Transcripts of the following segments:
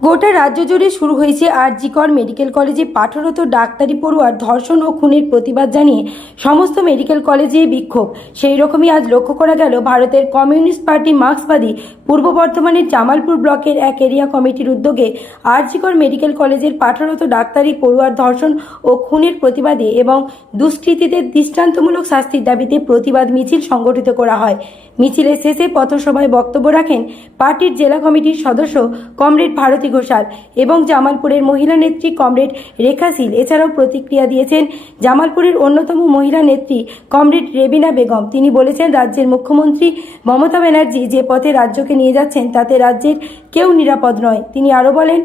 গোটা রাজ্য জুড়ে শুরু হয়েছে আরজিকর মেডিকেল কলেজে পাঠরত ডাক্তারি পড়ুয়ার ধর্ষণ ও খুনের প্রতিবাদ জানিয়ে সমস্ত মেডিকেল কলেজে বিক্ষোভ। সেই রকমই আজ লক্ষ্য করা গেল ভারতের কমিউনিস্ট পার্টি মার্ক্সবাদী পূর্ব বর্ধমানের জামালপুর ব্লকের এক এরিয়া কমিটির উদ্যোগে আরজিকর মেডিকেল কলেজের পাঠরত ডাক্তারি পড়ুয়ার ধর্ষণ ও খুনের প্রতিবাদে এবং দুষ্কৃতীদের দৃষ্টান্তমূলক শাস্তির দাবিতে প্রতিবাদ মিছিল সংগঠিত করা হয়। মিছিলের শেষে পথসভায় বক্তব্য রাখেন পার্টির জেলা কমিটির সদস্য কমরেড ভারতী ঘোষাল এবং জামালপুরের মহিলা নেত্রী কমরেড রেখা সিল এছাড়াও প্রতিক্রিয়া দিয়েছেন জামালপুরের অন্যতম মহিলা নেত্রী কমরেড রেবিনা বেগম। তিনি বলেছেন, রাজ্যের মুখ্যমন্ত্রী মমতা ব্যানার্জি যে পথে রাজ্যকে নিয়ে যাচ্ছেন, তাতে রাজ্যের কেউ নিরাপদ নয়। তিনি আরও বলেন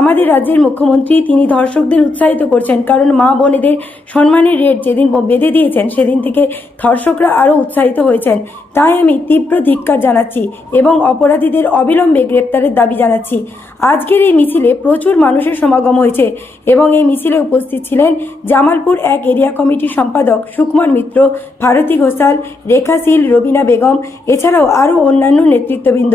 আমাদের রাজ্যের মুখ্যমন্ত্রী তিনি ধর্ষকদের উৎসাহিত করছেন, কারণ মা বোনেদের সম্মানের রেট যেদিন বেঁধে দিয়েছেন, সেদিন থেকে ধর্ষকরা আরও উৎসাহিত হয়েছেন। তাই আমি তীব্র ধিক্কার জানাচ্ছি এবং অপরাধীদের অবিলম্বে গ্রেপ্তারের দাবি জানাচ্ছি। আজকের এই মিছিলে প্রচুর মানুষের সমাগম হয়েছে এবং এই মিছিলে উপস্থিত ছিলেন জামালপুর এক এরিয়া কমিটির সম্পাদক সুকুমার মিত্র, ভারতী ঘোষাল রেখা সিল রবিনা বেগম, এছাড়াও আরও অন্যান্য নেতৃত্ববৃন্দ।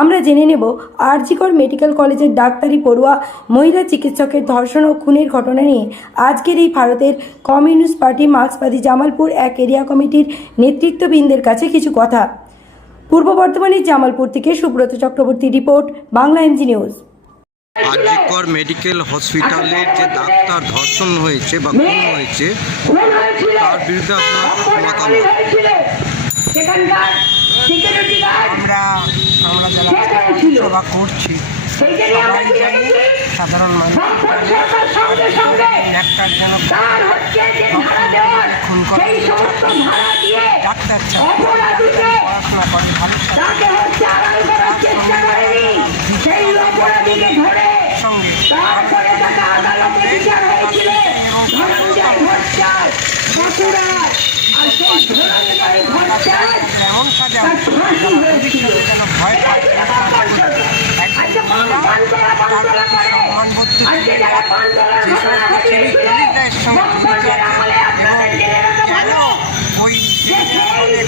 আমরা জেনে নেব আরজিকর মেডিকেল কলেজের ডাক্তারি পড়ুয়া মহিলা চিকিৎসকের ধর্ষণ ও খুনের ঘটনা নিয়ে আজকের এই ভারতের কমিউনিস্ট পার্টি মার্ক্সবাদী জামালপুর এক এরিয়া কমিটির নেতৃত্ববৃন্দের কাছে কিছু কথা। পূর্ব বর্ধমানের জামালপুর থেকে Subrata Chakraborty report Bangla MG news. RG Kar medical হসপিটালের যে ডাক্তার ধর্ষণ হয়েছে বা খুন হয়েছে তার বিরুদ্ধে আপনার মতামত? সেখানকার সিকিউরিটি গার্ড আমরা আমরা যারা করছি সাধারণ মানুষ। ডাক্তার পড়াশোনা করে হচ্ছে করে আপনাদের জেলে রাখা কেন ওই যে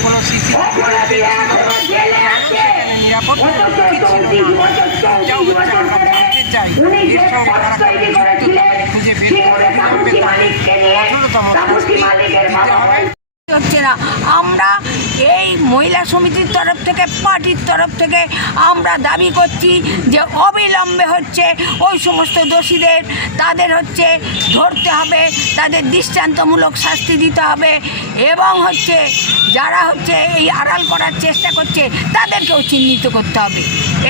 কোনো সিসি অপরাধীরা এখনও জেলে আছে নিরাপদ অথচ কিছু চৌত্রিশ বছর চৌত্রিশ বছর ধরে উনি যে সিঙ্গুরে তাপসী মালিককে নিয়ে তাপসী মালিকের বাবা হচ্ছে না আমরা এই মহিলা সমিতির তরফ থেকে, পার্টির তরফ থেকে আমরা দাবি করছি যে অবিলম্বে হচ্ছে ওই সমস্ত দোষীদের, তাদের হচ্ছে ধরতে হবে, তাদের দৃষ্টান্তমূলক শাস্তি দিতে হবে এবং হচ্ছে যারা হচ্ছে এই আড়াল করার চেষ্টা করছে, তাদেরকেও চিহ্নিত করতে হবে।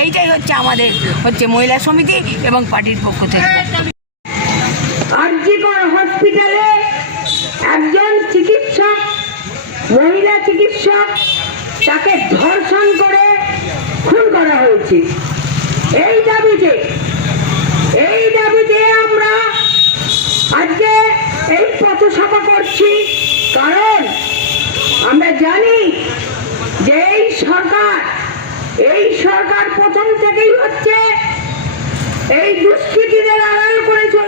এইটাই হচ্ছে আমাদের হচ্ছে মহিলা সমিতি এবং পার্টির পক্ষ থেকে। হসপিটালে একজন চিকিৎসক মহিলা চিকিৎসক তাকে ধর্ষণ করে খুন করা হয়েছে। এই দাবিতে এই দাবিতে আমরা আজকে এই পথসভা করছি। কারণ আমরা জানি যে এই সরকার এই সরকার প্রথম থেকেই হচ্ছে এই দুষ্কৃতীদের